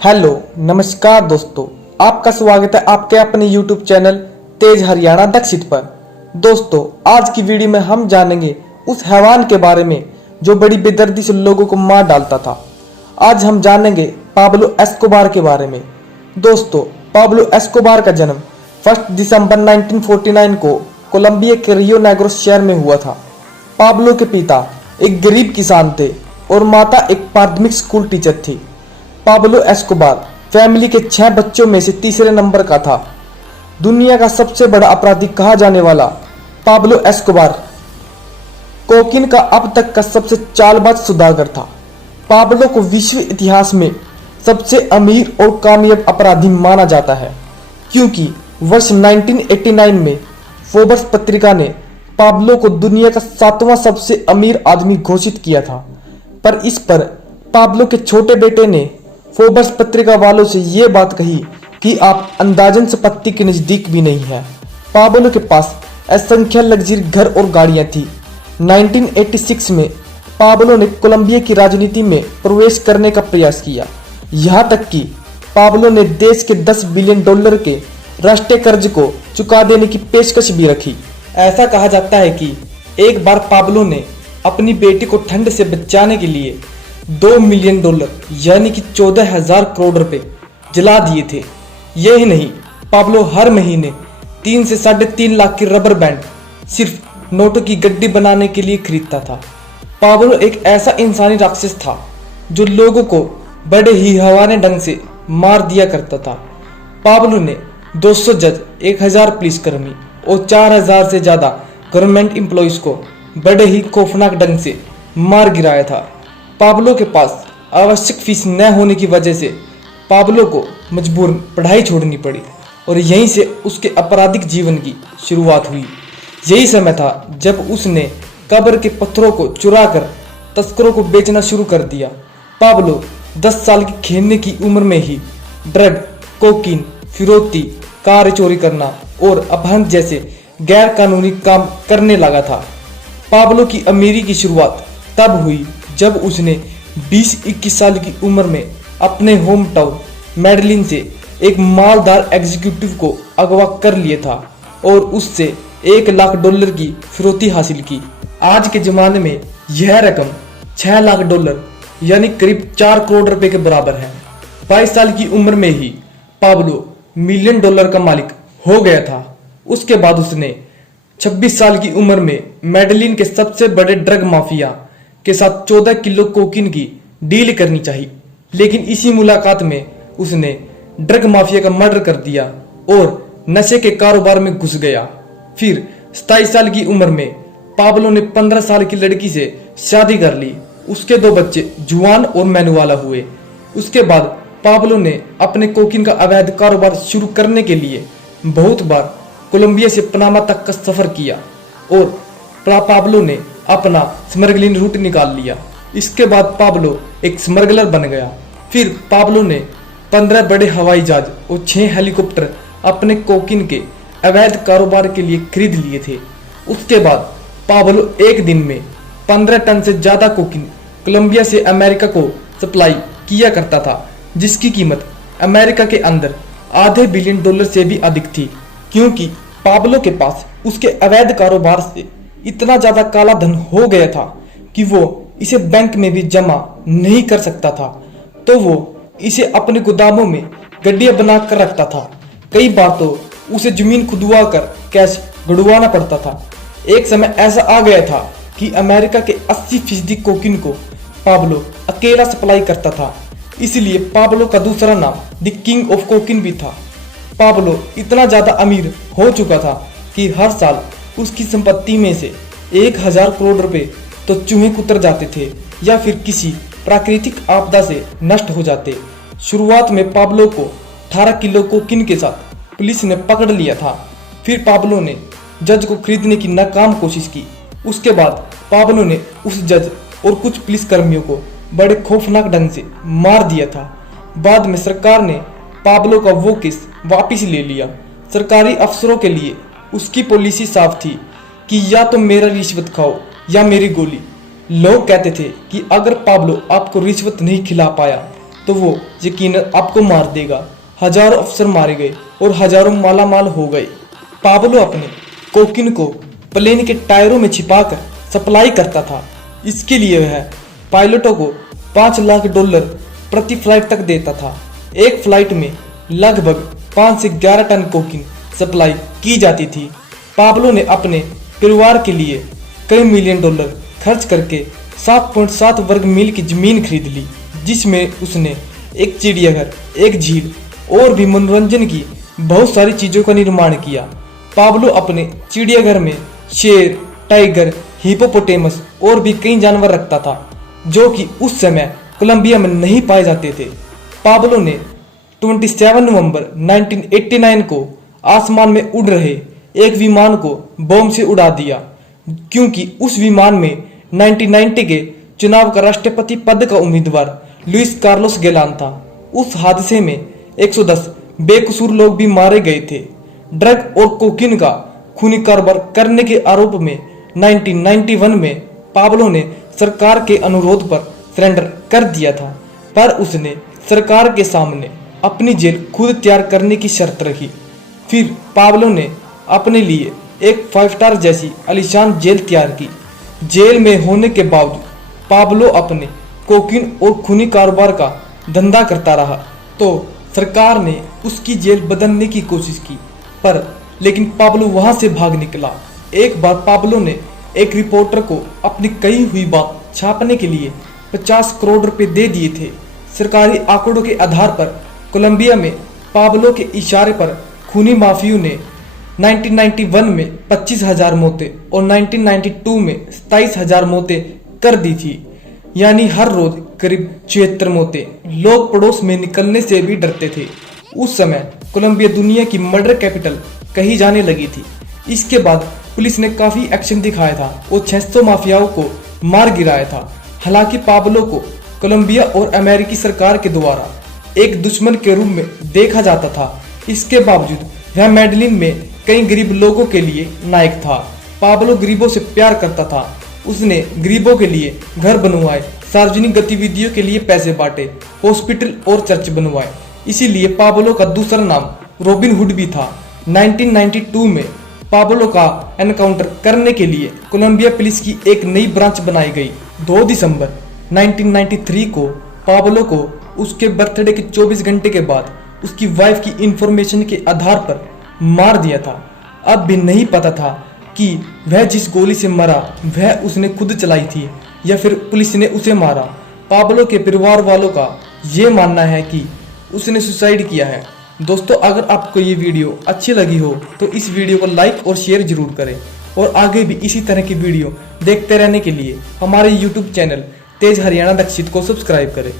Hello नमस्कार दोस्तों, आपका स्वागत है आपके अपने YouTube चैनल तेज हरियाणा दक्षित पर। दोस्तों, आज की वीडियो में हम जानेंगे उस हैवान के बारे में जो बड़ी बेदर्दी से लोगों को मार डालता था। आज हम जानेंगे पाब्लो एस्कोबार के बारे में। दोस्तों, पाब्लो एस्कोबार का जन्म 1 दिसंबर 1949 को कोलंबिया के रियो नेग्रो शहर में हुआ था। पाब्लो के पिता एक गरीब किसान थे और माता एक प्राथमिक स्कूल टीचर थी। पाब्लो एस्कोबार फैमिली के 6 बच्चों में से तीसरे नंबर का था। दुनिया का सबसे बड़ा अपराधी कहा जाने वाला पाब्लो एस्कोबार कोकीन का अब तक का सबसे चालबाज सौदागर था। पाब्लो को विश्व इतिहास में सबसे अमीर और कामयाब अपराधी माना जाता है, क्योंकि वर्ष 1989 में फोर्ब्स पत्रिका ने पाब्लो को दुनिया का 7वां सबसे अमीर आदमी घोषित किया था। पर इस पर पाब्लो के छोटे बेटे ने फोर्ब्स पत्रिका वालों से ये बात कही कि आप अंदाजन संपत्ति के नजदीक भी नहीं है। पाब्लो के पास असंख्य लग्जरी घर और गाड़ियां थी। 1986 में पाब्लो ने कोलंबिया की राजनीति में प्रवेश करने का प्रयास किया, यहाँ तक कि पाब्लो ने देश के $10 बिलियन के राष्ट्रीय कर्ज को चुका देने की पेशकश भी रखी। ऐसा कहा जाता है कि एक बार पाब्लो ने अपनी बेटी को ठंड से बचाने के लिए $2 मिलियन यानी कि 14,000 करोड़ रुपए जला दिए थे। यही नहीं, पाब्लो हर महीने 3 से 3.5 लाख की रबर बैंड सिर्फ नोटों की गड्डी बनाने के लिए खरीदता था। पाब्लो एक ऐसा इंसानी राक्षस था जो लोगों को बड़े ही हवाने ढंग से मार दिया करता था। पाब्लो ने 200 जज, 1000 पुलिसकर्मी और 4000 से ज्यादा गवर्नमेंट एम्प्लॉइज को बड़े ही खौफनाक ढंग से मार गिराया था। पाब्लो के पास आवश्यक फीस न होने की वजह से पाब्लो को मजबूर पढ़ाई छोड़नी पड़ी और यहीं से उसके आपराधिक जीवन की शुरुआत हुई। यही समय था जब उसने कब्र के पत्थरों को चुराकर तस्करों को बेचना शुरू कर दिया। पाब्लो 10 साल की खेलने की उम्र में ही ड्रग, कोकीन, फिरौती, कार चोरी करना और अपहरण जैसे गैर कानूनी काम करने लगा था। पाब्लो की अमीरी की शुरुआत तब हुई जब उसने 20-21 साल की उम्र में अपने होम टाउन मेडलिन से एक मालदार एग्जीक्यूटिव को अगवा कर लिया था और उससे $1 लाख की फिरौती हासिल की। आज के जमाने में यह रकम $6 लाख यानी करीब 4 करोड़ रुपए के बराबर है। 22 साल की उम्र में ही पाब्लो $1 मिलियन का मालिक हो गया था। उसके बाद उसने 26 साल की उम्र में मेडलिन के सबसे बड़े ड्रग माफिया के साथ 14 किलो कोकीन की डील करनी चाहिए, लेकिन इसी मुलाकात में उसने ड्रग माफिया का मर्डर कर दिया और नशे के कारोबार में घुस गया। फिर 27 साल की उम्र में पाब्लो ने 15 साल की लड़की से शादी कर ली। उसके 2 बच्चे जुआन और मैनुवाला हुए। उसके बाद पाब्लो ने अपने कोकीन का अवैध कारोबार शुरू करने के लिए बहुत बार कोलंबिया से पनामा तक का सफर किया और पाब्लो ने अपना स्मगलिंग रूट निकाल लिया। इसके बाद पाब्लो एक स्मगलर बन गया। फिर पाब्लो ने 15 बड़े हवाई जहाज और 6 हेलीकॉप्टर अपने कोकीन के अवैध कारोबार के लिए खरीद लिए थे। उसके बाद पाब्लो एक दिन में 15 टन से ज्यादा कोकीन कोलंबिया से अमेरिका को सप्लाई किया करता था, जिसकी कीमत अमेरिका के अंदर $500 बिलियन से भी अधिक थी, क्योंकि पाब्लो के पास उसके अवैध कारोबार से इतना ज्यादा काला धन हो गया था कि वो इसे बैंक में भी जमा नहीं कर सकता था, तो वो इसे अपने गोदामों में गड्डियां बना कर रखता था। कई बार तो उसे जमीन खुदवा कर कैश गुड़वाना पड़ता था। एक समय ऐसा आ गया था कि अमेरिका के 80% कोकीन को पाब्लो अकेला सप्लाई करता था, इसलिए पाब्लो का दूसरा नाम द किंग ऑफ कोकीन भी था। पाब्लो इतना ज्यादा अमीर हो चुका था कि हर साल उसकी संपत्ति में से 1000 करोड़ रुपए तो चूहे कुतर जाते थे या फिर किसी प्राकृतिक आपदा से नष्ट हो जाते। शुरुआत में पाब्लो को 18 किलो कोकीन के साथ पुलिस ने पकड़ लिया था। फिर पाब्लो ने जज को खरीदने की नाकाम कोशिश की। उसके बाद पाब्लो ने उस जज और कुछ पुलिस कर्मियों को बड़े खौफनाक ढंग से मार दिया था। बाद में सरकार ने पाब्लो का वो केस वापिस ले लिया। सरकारी अफसरों के लिए उसकी पॉलिसी साफ थी कि या तो मेरा रिश्वत खाओ या मेरी गोली। लोग कहते थे कि अगर पाब्लो आपको रिश्वत नहीं खिला पाया तो तो वो यकीनन आपको मार देगा। हजारों अफसर मारे गए और हजारों मालामाल हो गए। पाब्लो अपने कोकीन को प्लेन के टायरों में छिपाकर सप्लाई करता था। इसके लिए वह पायलटों को $5 लाख प्रति फ्लाइट तक देता था। एक फ्लाइट में लगभग 5 से 11 टन कोकीन सप्लाई की जाती थी। पाब्लो ने अपने परिवार के लिए कई $मिलियन खर्च करके 7.7 वर्ग मील की जमीन खरीद ली, जिसमें उसने एक चिड़ियाघर, एक झील और भी मनोरंजन की बहुत सारी चीजों का निर्माण किया। पाब्लो अपने चिड़ियाघर में शेर, टाइगर, हिपोपोटेमस और भी कई जानवर रखता था, जो कि उस समय कोलंबिया में नहीं पाए जाते थे। पाब्लो ने 27 नवंबर 1989 को आसमान में उड़ रहे एक विमान को बम से उड़ा दिया, क्योंकि उस विमान में 1990 के चुनाव का राष्ट्रपति पद का उम्मीदवार लुइस कार्लोस गेलान था। उस हादसे में 110 बेकसूर लोग भी मारे गए थे। ड्रग और कोकीन का खूनी कारोबार करने के आरोप में 1991 में पाब्लो ने सरकार के अनुरोध पर सरेंडर कर दिया था, पर उसने सरकार के सामने अपनी जेल खुद तैयार करने की शर्त रखी। फिर पाब्लो ने अपने लिए एक 5 स्टार जैसी आलीशान जेल तैयार की। जेल में होने के बावजूद पाब्लो अपने कोकीन और खूनी कारोबार का धंधा करता रहा, तो सरकार ने उसकी जेल बदलने की कोशिश की, लेकिन पाब्लो वहां से भाग निकला। एक बार पाब्लो ने एक रिपोर्टर को अपनी कही हुई बात छापने के लिए 50 करोड़ रुपए दे दिए थे। सरकारी आंकड़ों के आधार पर कोलंबिया में पाब्लो के इशारे पर खूनी माफियों ने 1991 में 25,000 मौतें और 1992 में 27,000 मौतें कर दी थी, यानी हर रोज करीब 76 मौतें। लोग पड़ोस में निकलने से भी डरते थे। उस समय कोलंबिया दुनिया की मर्डर कैपिटल कही जाने लगी थी। इसके बाद पुलिस ने काफी एक्शन दिखाया था और 600 माफियाओं को मार गिराया था। हालांकि पाब्लो को कोलंबिया और अमेरिकी सरकार के द्वारा एक दुश्मन के रूप में देखा जाता था, इसके बावजूद वह मेडलिन में कई गरीब लोगों के लिए नायक था। पाब्लो गरीबों से प्यार करता था। उसने गरीबों के लिए घर बनवाए, सार्वजनिक गतिविधियों के लिए पैसे बांटे, हॉस्पिटल और चर्च बनवाए। इसीलिए पाब्लो का दूसरा नाम रॉबिन हुड भी था। 1992 में पाब्लो का एनकाउंटर करने के लिए कोलंबिया पुलिस की एक नई ब्रांच बनाई गई। 2 दिसंबर 1993 को पाब्लो को उसके बर्थडे के 24 घंटे के बाद उसकी वाइफ की इंफॉर्मेशन के आधार पर मार दिया था। अब भी नहीं पता था कि वह जिस गोली से मरा वह उसने खुद चलाई थी या फिर पुलिस ने उसे मारा। पाब्लो के परिवार वालों का ये मानना है कि उसने सुसाइड किया है। दोस्तों, अगर आपको ये वीडियो अच्छी लगी हो तो इस वीडियो को लाइक और शेयर जरूर करें, और आगे भी इसी तरह की वीडियो देखते रहने के लिए हमारे YouTube चैनल तेज हरियाणा दक्षित को सब्सक्राइब करें।